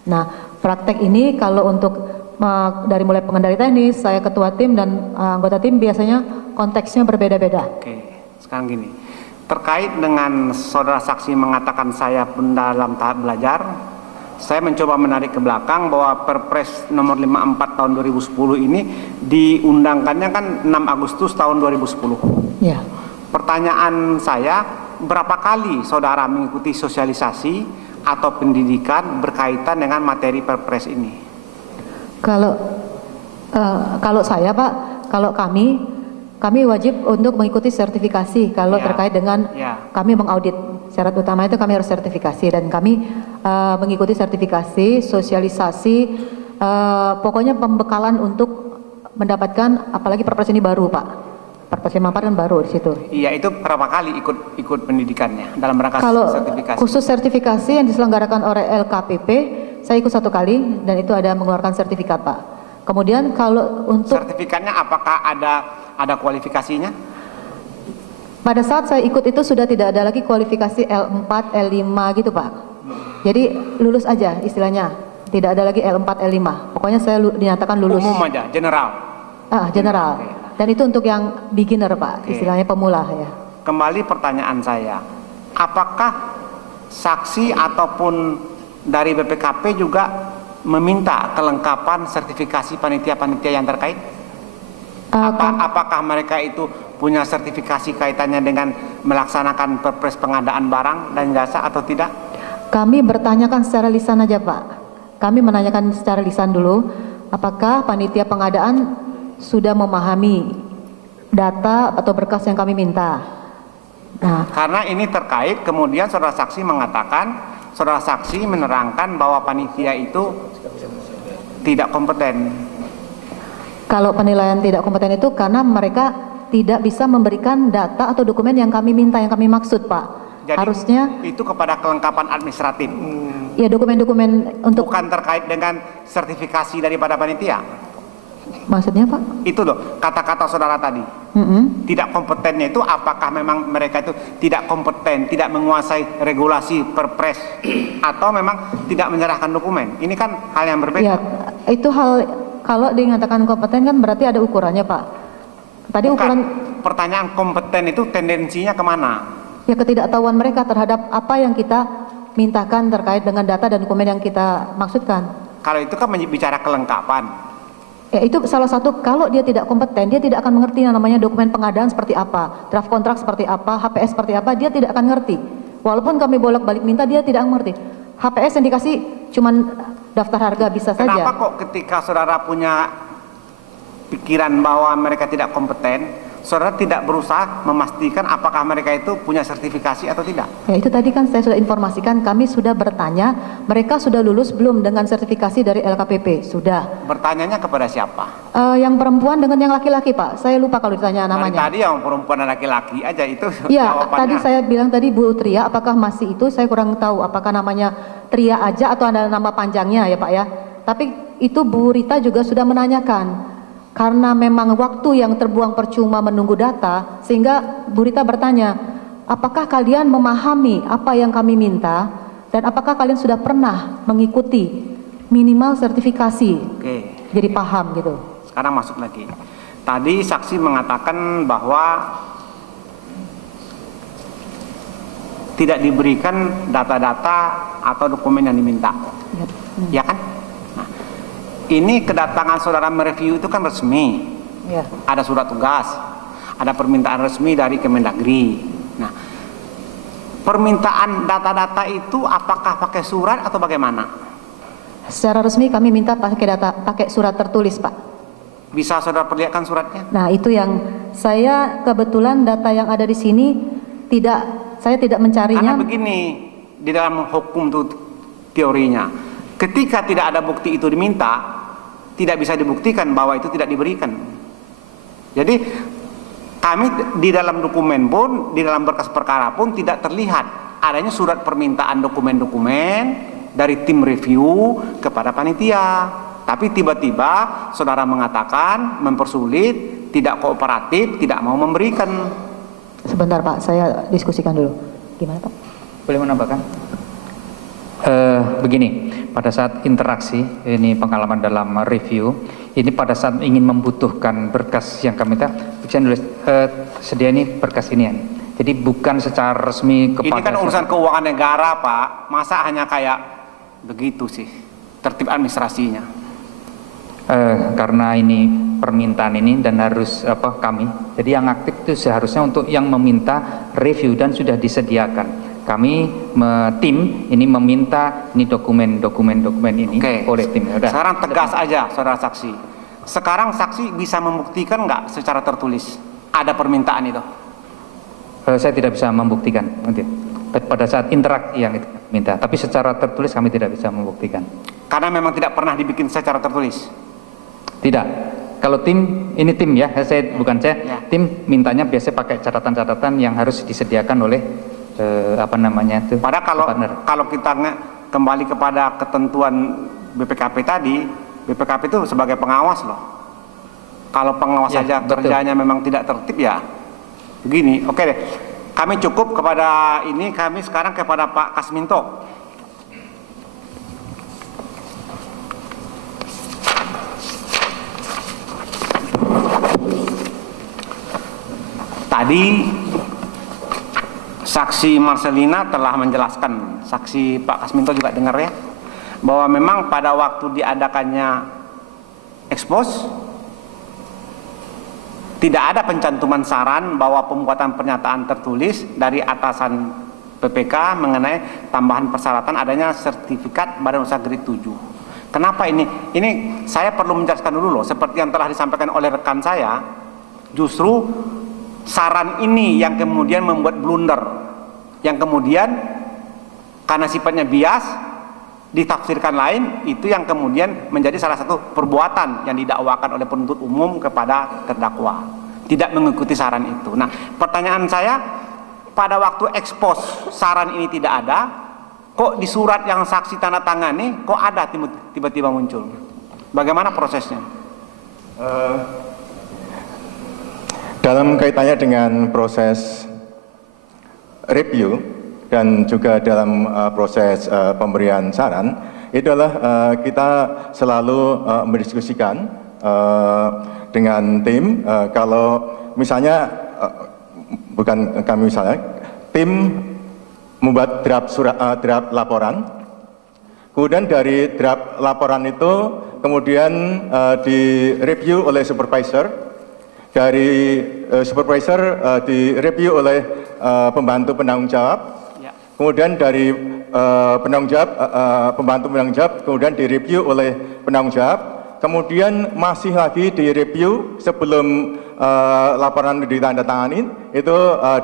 Nah, praktek ini kalau untuk dari mulai pengendali teknis, saya ketua tim dan anggota tim biasanya konteksnya berbeda-beda. Oke, sekarang gini, terkait dengan saudara saksi mengatakan saya pun dalam tahap belajar, saya mencoba menarik ke belakang bahwa Perpres nomor 54 tahun 2010 ini diundangkannya kan 6 Agustus tahun 2010. Ya. Pertanyaan saya, berapa kali saudara mengikuti sosialisasi atau pendidikan berkaitan dengan materi Perpres ini? Kalau saya Pak, kalau kami wajib untuk mengikuti sertifikasi kalau terkait dengan kami mengaudit. Syarat utama itu kami harus sertifikasi dan kami mengikuti sertifikasi, sosialisasi, pokoknya pembekalan untuk mendapatkan, apalagi Perpres ini baru Pak. Perpres 54 kan baru di situ. Iya, itu berapa kali ikut pendidikannya dalam rangka sertifikasi? Kalau khusus sertifikasi yang diselenggarakan oleh LKPP, saya ikut 1 kali dan itu ada mengeluarkan sertifikat Pak. Kemudian kalau untuk sertifikatnya apakah ada kualifikasinya? Pada saat saya ikut itu sudah tidak ada lagi kualifikasi L4, L5 gitu Pak. Jadi lulus aja istilahnya. Tidak ada lagi L4, L5. Pokoknya saya dinyatakan lulus. Umum aja, general. General. Okay. Dan itu untuk yang beginner Pak, istilahnya pemula ya. Kembali pertanyaan saya, apakah saksi ataupun dari BPKP juga meminta kelengkapan sertifikasi panitia-panitia yang terkait? Apakah mereka itu punya sertifikasi kaitannya dengan melaksanakan Perpres pengadaan barang dan jasa atau tidak? Kami bertanyakan secara lisan aja Pak. Kami menanyakan secara lisan dulu, apakah panitia pengadaan sudah memahami data atau berkas yang kami minta. Nah, karena ini terkait, kemudian saudara saksi mengatakan, saudara saksi menerangkan bahwa panitia itu tidak kompeten. Kalau penilaian tidak kompeten itu karena mereka tidak bisa memberikan data atau dokumen yang kami minta, yang kami maksud Pak. Jadi harusnya itu kepada kelengkapan administratif. Ya, dokumen-dokumen untuk bukan terkait dengan sertifikasi daripada panitia. Maksudnya Pak? Itu loh kata-kata saudara tadi. Tidak kompetennya itu apakah memang mereka itu tidak kompeten, tidak menguasai regulasi Perpres, atau memang tidak menyerahkan dokumen? Ini kan hal yang berbeda. Ya, itu hal, kalau dinyatakan kompeten kan berarti ada ukurannya Pak. Tadi ukuran. Pertanyaan kompeten itu tendensinya kemana? Ya, ketidaktahuan mereka terhadap apa yang kita mintakan terkait dengan data dan dokumen yang kita maksudkan. Kalau itu kan bicara kelengkapan. Ya, itu salah satu. Kalau dia tidak kompeten, dia tidak akan mengerti yang namanya dokumen pengadaan seperti apa, draft kontrak seperti apa, HPS seperti apa, dia tidak akan ngerti. Walaupun kami bolak-balik minta, dia tidak mengerti. HPS yang dikasih cuman daftar harga bisa saja. Kenapa kok ketika saudara punya pikiran bahwa mereka tidak kompeten, saudara tidak berusaha memastikan apakah mereka itu punya sertifikasi atau tidak? Ya itu tadi kan saya sudah informasikan, kami sudah bertanya, mereka sudah lulus belum dengan sertifikasi dari LKPP? Sudah. Bertanyanya kepada siapa? Yang perempuan dengan yang laki-laki, Pak. Saya lupa kalau ditanya namanya. Tadi yang perempuan dan laki-laki aja itu. Iya, jawabannya. tadi saya bilang tadi Bu Tria, apakah masih itu? Saya kurang tahu apakah namanya Tria aja atau ada nama panjangnya ya Pak ya. Tapi itu Bu Rita juga sudah menanyakan. Karena memang waktu yang terbuang percuma menunggu data, sehingga Bu Rita bertanya, apakah kalian memahami apa yang kami minta, dan apakah kalian sudah pernah mengikuti minimal sertifikasi? Oke. Jadi paham gitu. Sekarang masuk lagi. Tadi saksi mengatakan bahwa tidak diberikan data-data atau dokumen yang diminta. Ya kan? Ini kedatangan saudara mereview itu kan resmi, ya. Ada surat tugas, ada permintaan resmi dari Kemendagri. Nah, permintaan data-data itu apakah pakai surat atau bagaimana? Secara resmi kami minta pakai surat tertulis, Pak. Bisa saudara perlihatkan suratnya? Nah, itu yang saya kebetulan data yang ada di sini saya tidak mencarinya. Karena begini, di dalam hukum itu teorinya, ketika tidak ada bukti itu diminta, tidak bisa dibuktikan bahwa itu tidak diberikan. Jadi kami di dalam dokumen pun, di dalam berkas perkara pun tidak terlihat adanya surat permintaan dokumen-dokumen dari tim review kepada panitia. Tapi tiba-tiba saudara mengatakan mempersulit, tidak kooperatif, tidak mau memberikan. Sebentar Pak, saya diskusikan dulu. Gimana Pak? Boleh menambahkan? Begini, pada saat interaksi, ini pengalaman dalam review, ini pada saat ingin membutuhkan berkas yang kami minta, bisa nulis sedia ini berkas ini. Jadi bukan secara resmi kepada. Ini kan urusan keuangan negara Pak, masa hanya kayak begitu sih tertib administrasinya? Karena ini permintaan ini dan harus kami. Jadi yang aktif itu seharusnya untuk yang meminta review dan sudah disediakan. Kami tim ini meminta ini dokumen ini oleh tim. Udah. Sekarang tegas aja saudara saksi. Sekarang saksi bisa membuktikan nggak secara tertulis ada permintaan itu? Saya tidak bisa membuktikan nanti. Pada saat interaksi yang itu minta, tapi secara tertulis kami tidak bisa membuktikan. Karena memang tidak pernah dibikin secara tertulis. Tidak. Kalau tim ini tim ya, bukan saya. Ya. Tim mintanya biasanya pakai catatan-catatan yang harus disediakan oleh Padahal kalau kita kembali kepada ketentuan BPKP tadi, BPKP itu sebagai pengawas loh. Kalau pengawas saja kerjanya memang tidak tertib ya begini. Oke deh, kami cukup kepada ini. Kami sekarang kepada Pak Kasminto. Tadi saksi Marcelina telah menjelaskan, saksi Pak Kasminto juga dengar ya, bahwa memang pada waktu diadakannya ekspos tidak ada pencantuman saran bahwa pembuatan pernyataan tertulis dari atasan PPK mengenai tambahan persyaratan adanya sertifikat Badan Usaha Grade 7. Kenapa ini? Ini saya perlu menjelaskan dulu loh, seperti yang telah disampaikan oleh rekan saya, justru saran ini yang kemudian membuat blunder, yang kemudian karena sifatnya bias ditafsirkan lain, itu yang kemudian menjadi salah satu perbuatan yang didakwakan oleh penuntut umum kepada terdakwa, tidak mengikuti saran itu. Nah, pertanyaan saya, pada waktu ekspos saran ini tidak ada, kok di surat yang saksi tanda tangani kok ada tiba-tiba muncul? Bagaimana prosesnya? Dalam kaitannya dengan proses review dan juga dalam proses pemberian saran, itu adalah kita selalu mendiskusikan dengan tim. Kalau misalnya bukan kami misalnya, tim membuat draft laporan, kemudian dari draft laporan itu kemudian direview oleh supervisor. Dari supervisor direview oleh pembantu penanggung jawab, kemudian dari penanggung jawab, pembantu penanggung jawab, kemudian direview oleh penanggung jawab, kemudian masih lagi direview sebelum laporan ditandatangani, itu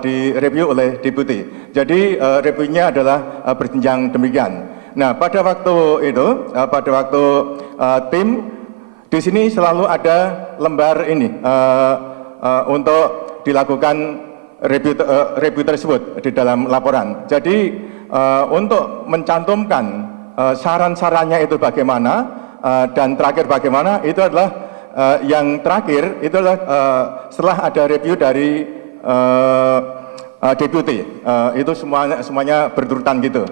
direview oleh deputi. Jadi reviewnya adalah berjenjang demikian. Nah, pada waktu itu, tim di sini selalu ada lembar ini untuk dilakukan review tersebut di dalam laporan. Jadi untuk mencantumkan saran-sarannya itu bagaimana dan terakhir bagaimana, itu adalah yang terakhir itu adalah setelah ada review dari deputi, itu semuanya berurutan gitu.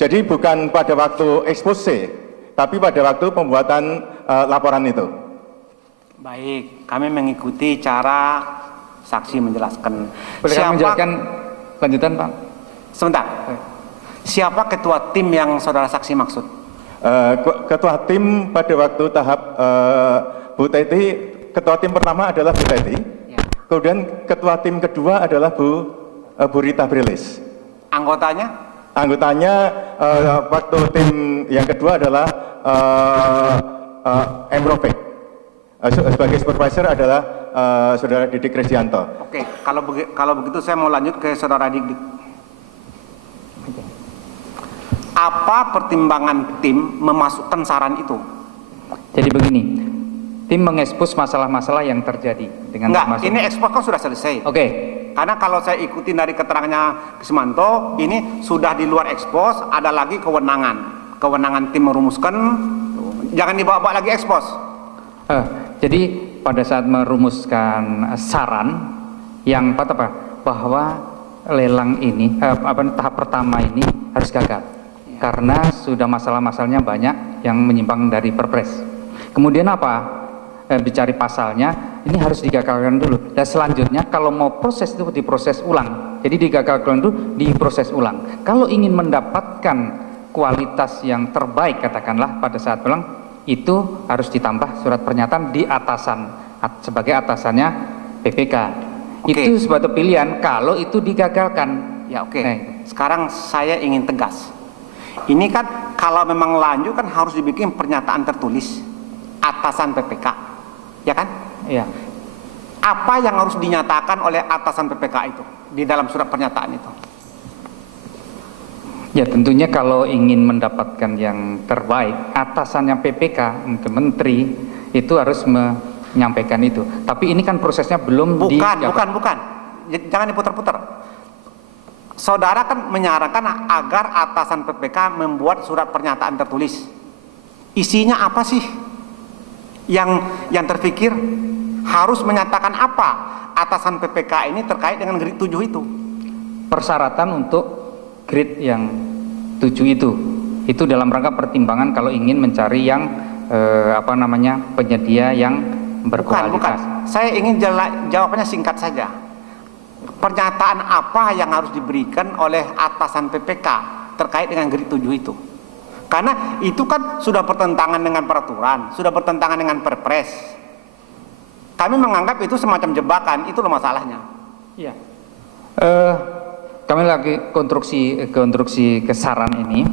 Jadi bukan pada waktu expose, tapi pada waktu pembuatan laporan itu. Baik, kami mengikuti cara saksi menjelaskan. Boleh kami menjelaskan lanjutan, Pak? Sebentar. Siapa ketua tim yang saudara saksi maksud? Ketua tim pada waktu tahap Bu Teti, ketua tim pertama adalah Bu Teti. Ya. Kemudian ketua tim kedua adalah Bu Rita Brilis. Anggotanya? Anggotanya waktu tim yang kedua adalah M. Rofik. Sebagai supervisor adalah saudara Didik Resianto. Oke, kalau begitu saya mau lanjut ke saudara Didik. Apa pertimbangan tim memasukkan saran itu? Jadi begini, tim mengekspos masalah-masalah yang terjadi dengan enggak, ini ekspos kan sudah selesai. Oke. Karena kalau saya ikutin dari keterangannya Kismanto, ini sudah di luar ekspos, ada lagi kewenangan tim merumuskan, jangan dibawa-bawa lagi ekspos. Jadi pada saat merumuskan saran yang bahwa lelang ini tahap pertama ini harus gagal karena sudah masalah-masalahnya banyak yang menyimpang dari Perpres. Kemudian dicari pasalnya, ini harus digagalkan dulu. Dan selanjutnya kalau mau proses itu diproses ulang. Jadi digagalkan dulu, diproses ulang. Kalau ingin mendapatkan kualitas yang terbaik katakanlah pada saat ulang, itu harus ditambah surat pernyataan di atasan sebagai atasannya PPK. Itu suatu pilihan kalau itu digagalkan. Ya oke. Sekarang saya ingin tegas. Ini kan kalau memang lanjut kan harus dibikin pernyataan tertulis atasan PPK, ya kan? Iya. Apa yang harus dinyatakan oleh atasan PPK itu di dalam surat pernyataan itu? Ya tentunya kalau ingin mendapatkan yang terbaik, atasannya PPK, menteri itu harus menyampaikan itu. Tapi ini kan prosesnya belum bukan. Jangan diputar-putar. Saudara kan menyarankan agar atasan PPK membuat surat pernyataan tertulis. Isinya apa sih? Yang terpikir harus menyatakan apa atasan PPK ini terkait dengan grade 7 itu? Persyaratan untuk grade yang 7 itu dalam rangka pertimbangan kalau ingin mencari yang penyedia yang berkualitas. Bukan. Saya ingin jawabannya singkat saja. Pernyataan apa yang harus diberikan oleh atasan PPK terkait dengan grade 7 itu? Karena itu kan sudah bertentangan dengan peraturan, sudah bertentangan dengan Perpres. Kami menganggap itu semacam jebakan, itu loh masalahnya. Iya. Kami lagi konstruksi kesaran ini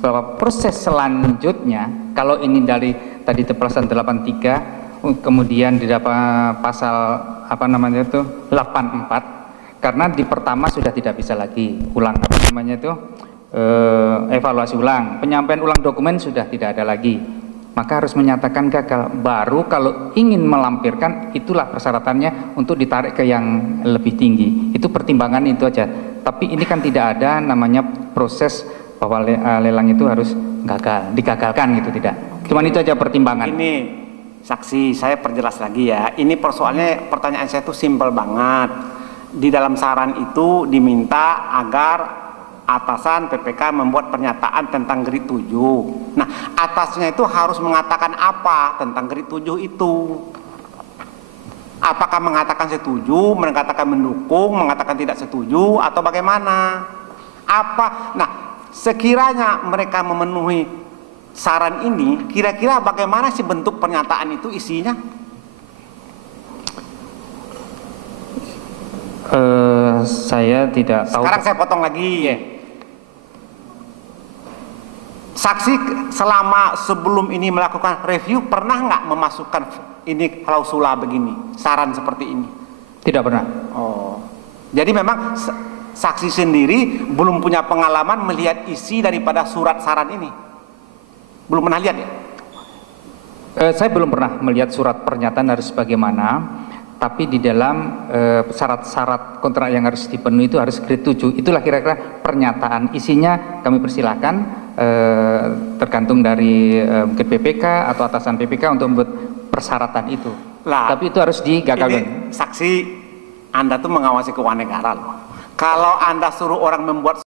bahwa proses selanjutnya kalau ini dari tadi Perpres 83 kemudian didapat pasal 84 karena di pertama sudah tidak bisa lagi ulang evaluasi ulang, penyampaian ulang dokumen sudah tidak ada lagi, maka harus menyatakan gagal. Baru kalau ingin melampirkan itulah persyaratannya untuk ditarik ke yang lebih tinggi. Itu pertimbangan itu aja. Tapi ini kan tidak ada namanya proses bahwa lelang itu harus digagalkan gitu, tidak. Cuman itu aja pertimbangan. Ini saksi, saya perjelas lagi ya. Ini persoalannya, pertanyaan saya itu simpel banget. Di dalam saran itu diminta agar atasan PPK membuat pernyataan tentang grade 7. Nah, atasnya itu harus mengatakan apa tentang grade 7 itu? Apakah mengatakan setuju, mengatakan mendukung, mengatakan tidak setuju, atau bagaimana? Nah, sekiranya mereka memenuhi saran ini, kira-kira bagaimana sih bentuk pernyataan itu isinya? Saya tidak tahu. Sekarang saya potong lagi. Saksi selama sebelum ini melakukan review pernah nggak memasukkan ini klausula begini, saran seperti ini? Tidak pernah. Oh, jadi memang saksi sendiri belum punya pengalaman melihat isi daripada surat saran ini, belum pernah lihat ya? Saya belum pernah melihat surat pernyataan harus bagaimana, tapi di dalam syarat-syarat kontrak yang harus dipenuhi itu harus grade 7. Itulah kira-kira pernyataan. Isinya kami persilahkan tergantung dari mungkin PPK atau atasan PPK untuk membuat persyaratan itu. Lah, tapi itu harus digagalkan. Ini saksi, Anda tuh mengawasi keuangan negara loh. Kalau Anda suruh orang membuat